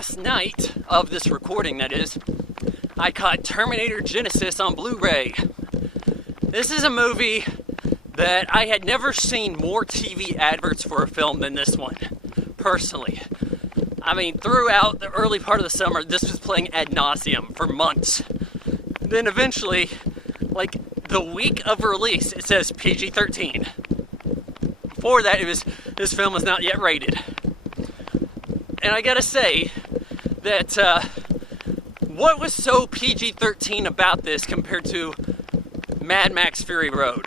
last night of this recording, that is, I caught Terminator Genisys on Blu-ray. This is a movie that I had never seen more TV adverts for a film than this one, personally. I mean, throughout the early part of the summer, this was playing ad nauseum for months. Then eventually, like the week of release, it says PG-13. Before that, this film was not yet rated. And I gotta say that what was so PG-13 about this compared to Mad Max Fury Road?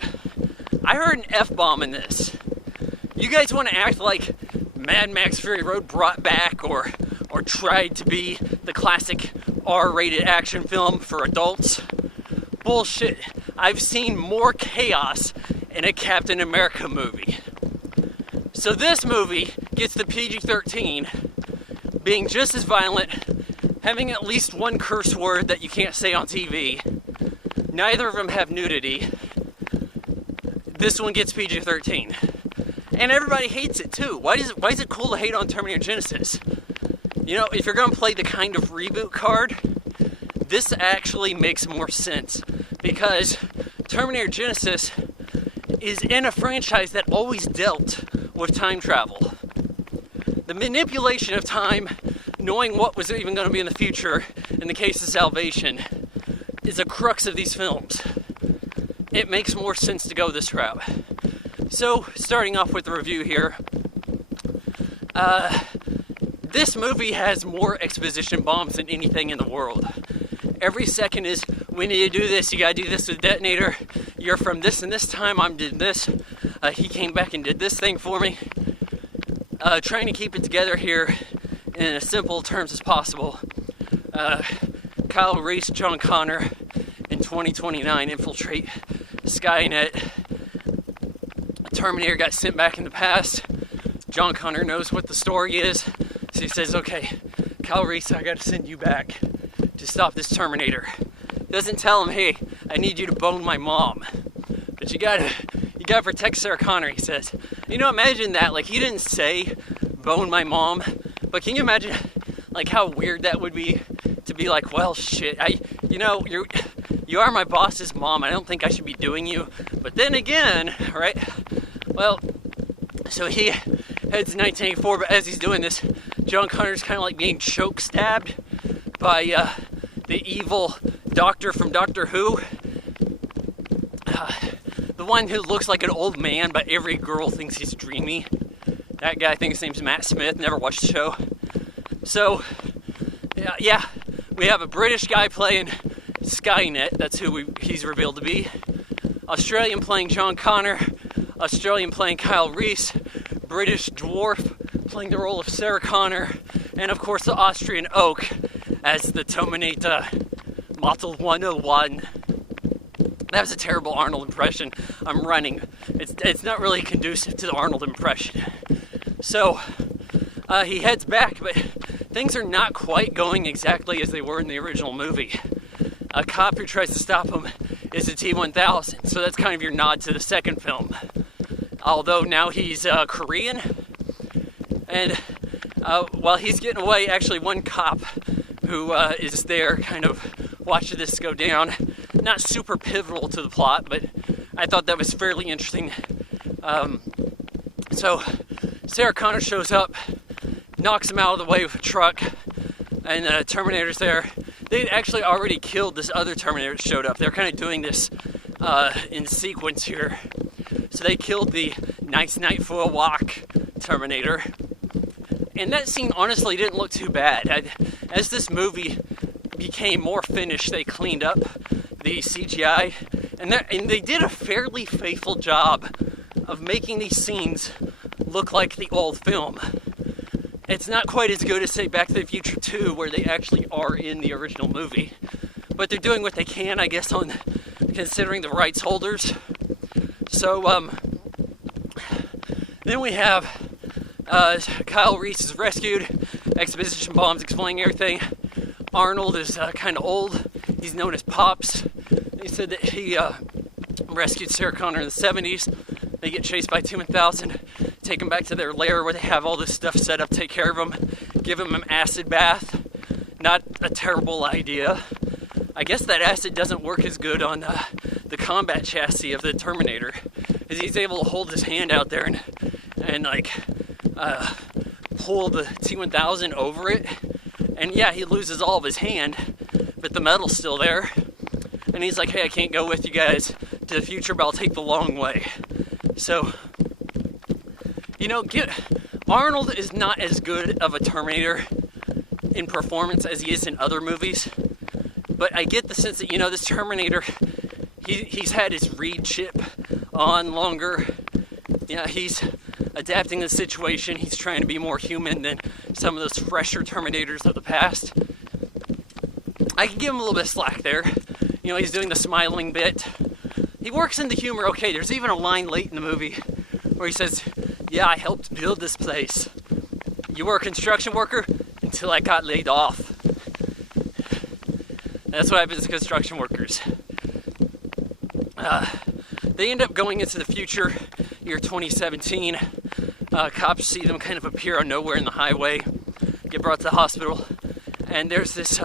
I heard an F-bomb in this. You guys want to act like Mad Max Fury Road brought back or tried to be the classic R-rated action film for adults? Bullshit. I've seen more chaos in a Captain America movie. So this movie gets the PG-13, being just as violent, having at least one curse word that you can't say on TV. Neither of them have nudity. This one gets PG-13. And everybody hates it too. Why is it cool to hate on Terminator Genisys? You know, if you're going to play the kind of reboot card, this actually makes more sense. Because Terminator Genisys is in a franchise that always dealt with time travel. The manipulation of time, knowing what was even going to be in the future, in the case of Salvation, is a crux of these films. It makes more sense to go this route. So, starting off with the review here, this movie has more exposition bombs than anything in the world. Every second is, we need to do this, you gotta do this with the detonator, you're from this and this time, I'm doing this, he came back and did this thing for me. Trying to keep it together here in as simple terms as possible. Kyle Reese, John Connor, in 2029 infiltrate Skynet. Terminator got sent back in the past. John Connor knows what the story is, so he says, okay, Kyle Reese, I gotta send you back to stop this Terminator. Doesn't tell him, hey, I need you to bone my mom. But you gotta protect Sarah Connor, he says. You know, imagine that, like, he didn't say bone my mom, but can you imagine, like, how weird that would be to be like, well, shit, you are my boss's mom, I don't think I should be doing you. But then again, right, well, so he heads to 1984, but as he's doing this, John Connor's kind of like being choke stabbed by the evil doctor from Doctor Who. The one who looks like an old man, but every girl thinks he's dreamy. That guy, I think his name's Matt Smith, never watched the show. So, yeah, we have a British guy playing Skynet, that's who he's revealed to be. Australian playing John Connor, Australian playing Kyle Reese, British dwarf playing the role of Sarah Connor, and of course the Austrian oak as the Terminator Model 101. That was a terrible Arnold impression. I'm running. It's not really conducive to the Arnold impression. So, he heads back, but things are not quite going exactly as they were in the original movie. A cop who tries to stop him is a T-1000, so that's kind of your nod to the second film. Although now he's Korean, and while he's getting away, actually one cop who is there kind of watching this go down, not super pivotal to the plot, but I thought that was fairly interesting. So Sarah Connor shows up, knocks him out of the way with a truck, and Terminator's there. They'd actually already killed this other Terminator that showed up. They're kind of doing this in sequence here. So they killed the nice night for a walk Terminator. And that scene honestly didn't look too bad. As this movie became more finished, they cleaned up the CGI. And they did a fairly faithful job of making these scenes look like the old film. It's not quite as good as, say, Back to the Future 2, where they actually are in the original movie. But they're doing what they can, I guess, on considering the rights holders. So, then we have Kyle Reese is rescued, exposition bombs explaining everything. Arnold is kind of old. He's known as Pops. He said that he rescued Sarah Connor in the 70s. They get chased by T-1000. take him back to their lair where they have all this stuff set up, take care of him, give him an acid bath. Not a terrible idea. I guess that acid doesn't work as good on the combat chassis of the Terminator, because he's able to hold his hand out there and like pull the T-1000 over it. And yeah, he loses all of his hand, but the metal's still there. And he's like, hey, I can't go with you guys to the future, but I'll take the long way. So, you know, Arnold is not as good of a Terminator in performance as he is in other movies. But I get the sense that, you know, this Terminator, he's had his reed chip on longer. Yeah, he's adapting the situation. He's trying to be more human than some of those fresher Terminators of the past. I can give him a little bit of slack there. You know, he's doing the smiling bit. He works in the humor okay. There's even a line late in the movie where he says, yeah, I helped build this place. You were a construction worker until I got laid off. That's what happens to construction workers. They end up going into the future, year 2017. Cops see them kind of appear out of nowhere in the highway, get brought to the hospital, and there's this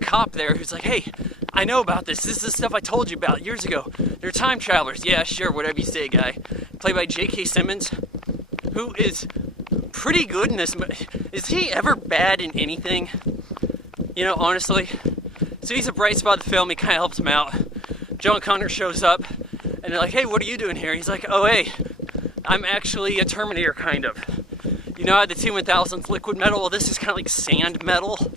cop there who's like, hey, I know about this. This is the stuff I told you about years ago. They're time travelers. Yeah, sure, whatever you say, guy. Played by J.K. Simmons, who is pretty good in this movie. Is he ever bad in anything? You know, honestly. So he's a bright spot of the film. He kind of helps him out. John Connor shows up, and they're like, hey, what are you doing here? He's like, oh, hey, I'm actually a Terminator, kind of. You know how the T-1000's liquid metal? Well, this is kind of like sand metal.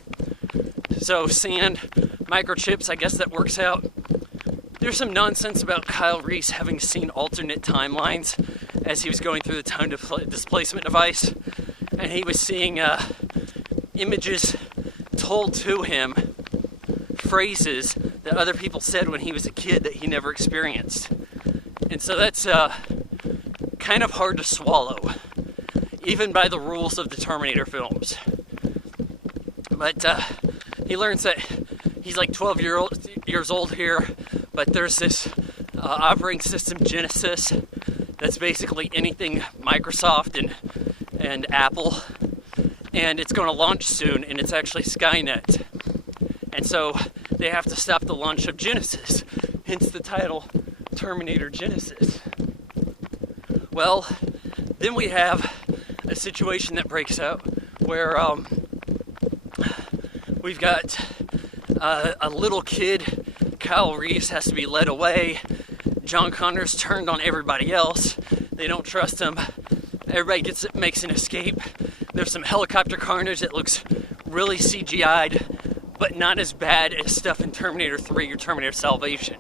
So sand, microchips, I guess that works out. There's some nonsense about Kyle Reese having seen alternate timelines as he was going through the time displacement device. And he was seeing images told to him, phrases that other people said when he was a kid that he never experienced. And so that's kind of hard to swallow, even by the rules of the Terminator films. But he learns that he's like 12 years old here, but there's this operating system, Genisys, that's basically anything Microsoft and Apple, and it's going to launch soon, and it's actually Skynet. And so they have to stop the launch of Genisys, hence the title Terminator Genisys. Well, then we have a situation that breaks out where we've got a little kid. Kyle Reese has to be led away. John Connor's turned on everybody else. They don't trust him. Everybody makes an escape. There's some helicopter carnage that looks really CGI'd, but not as bad as stuff in Terminator 3 or Terminator Salvation.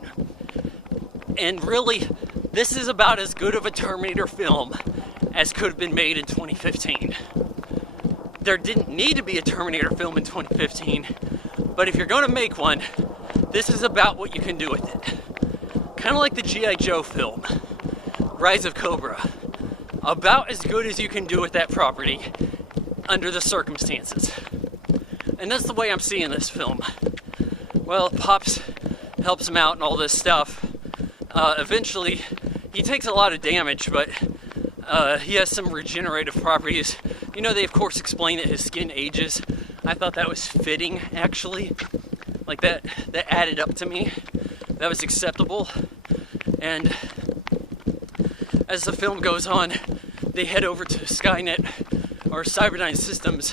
And really, this is about as good of a Terminator film as could have been made in 2015. There didn't need to be a Terminator film in 2015, but if you're going to make one, this is about what you can do with it. Kind of like the G.I. Joe film, Rise of Cobra. About as good as you can do with that property under the circumstances. And that's the way I'm seeing this film. Well, Pops helps him out and all this stuff. Eventually, he takes a lot of damage, but he has some regenerative properties. You know, they of course explain that his skin ages. I thought that was fitting, actually. Like that added up to me. That was acceptable. And as the film goes on, they head over to Skynet, or Cyberdyne Systems,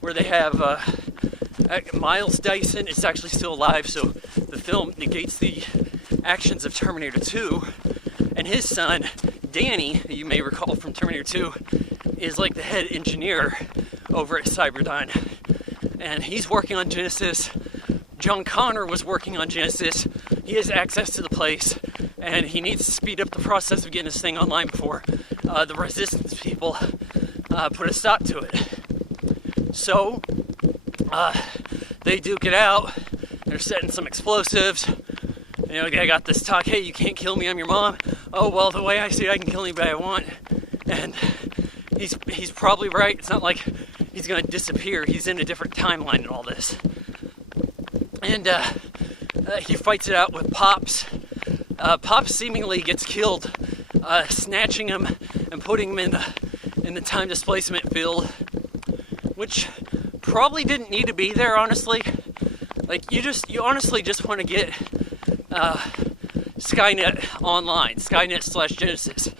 where they have Miles Dyson is actually still alive, so the film negates the actions of Terminator 2, and his son, Danny, who you may recall from Terminator 2, is like the head engineer over at Cyberdyne, and he's working on Genisys. John Connor was working on Genisys. He has access to the place, and he needs to speed up the process of getting this thing online before the resistance people put a stop to it. So, they duke it out. They're setting some explosives. You know, I got this talk, hey, you can't kill me, I'm your mom. Oh, well, the way I see it, I can kill anybody I want. And he's probably right. It's not like he's going to disappear. He's in a different timeline and all this. And he fights it out with Pops. Pops seemingly gets killed, snatching him and putting him in the time displacement field, which probably didn't need to be there, honestly. Like, you honestly just want to get Skynet online, Skynet/Genisys.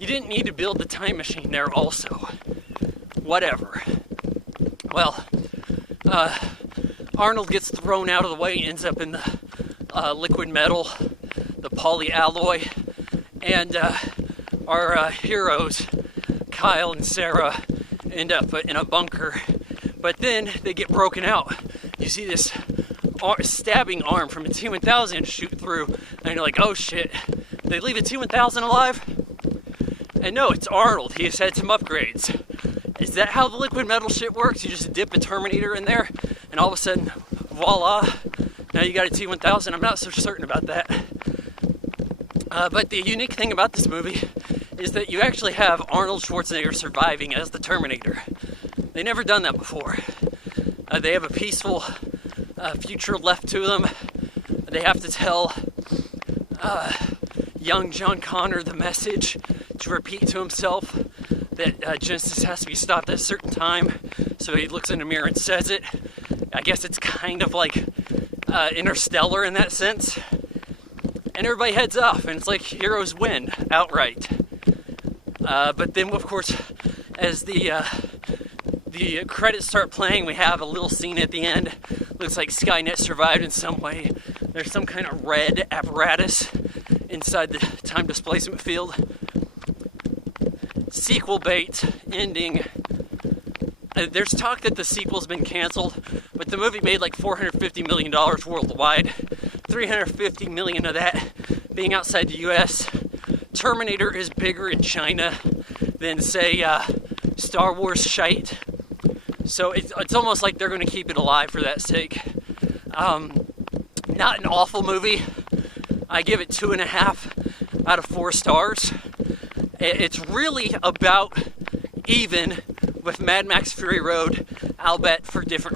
You didn't need to build the time machine there also. Whatever. Well, Arnold gets thrown out of the way, ends up in the liquid metal, the polyalloy, and our heroes, Kyle and Sarah, end up in a bunker. But then they get broken out. You see this stabbing arm from a T-1000 shoot through, and you're like, oh shit, they leave a T-1000 alive? And no, it's Arnold. He has had some upgrades. Is that how the liquid metal shit works? You just dip a Terminator in there, and all of a sudden, voila, now you got a T-1000. I'm not so certain about that. But the unique thing about this movie is that you actually have Arnold Schwarzenegger surviving as the Terminator. They never done that before. They have a peaceful future left to them. They have to tell young John Connor the message to repeat to himself that Genisys has to be stopped at a certain time. So he looks in the mirror and says it. I guess it's kind of like Interstellar in that sense. And everybody heads off, and it's like heroes win outright. But then, of course, as the credits start playing, we have a little scene at the end. Looks like Skynet survived in some way. There's some kind of red apparatus inside the time displacement field. Sequel bait ending. There's talk that the sequel's been canceled, but the movie made like $450 million worldwide. $350 million of that being outside the US. Terminator is bigger in China than, say, Star Wars shite. So it's almost like they're going to keep it alive for that sake. Not an awful movie. I give it 2.5 out of 4 stars. It's really about even with Mad Max Fury Road, albeit for different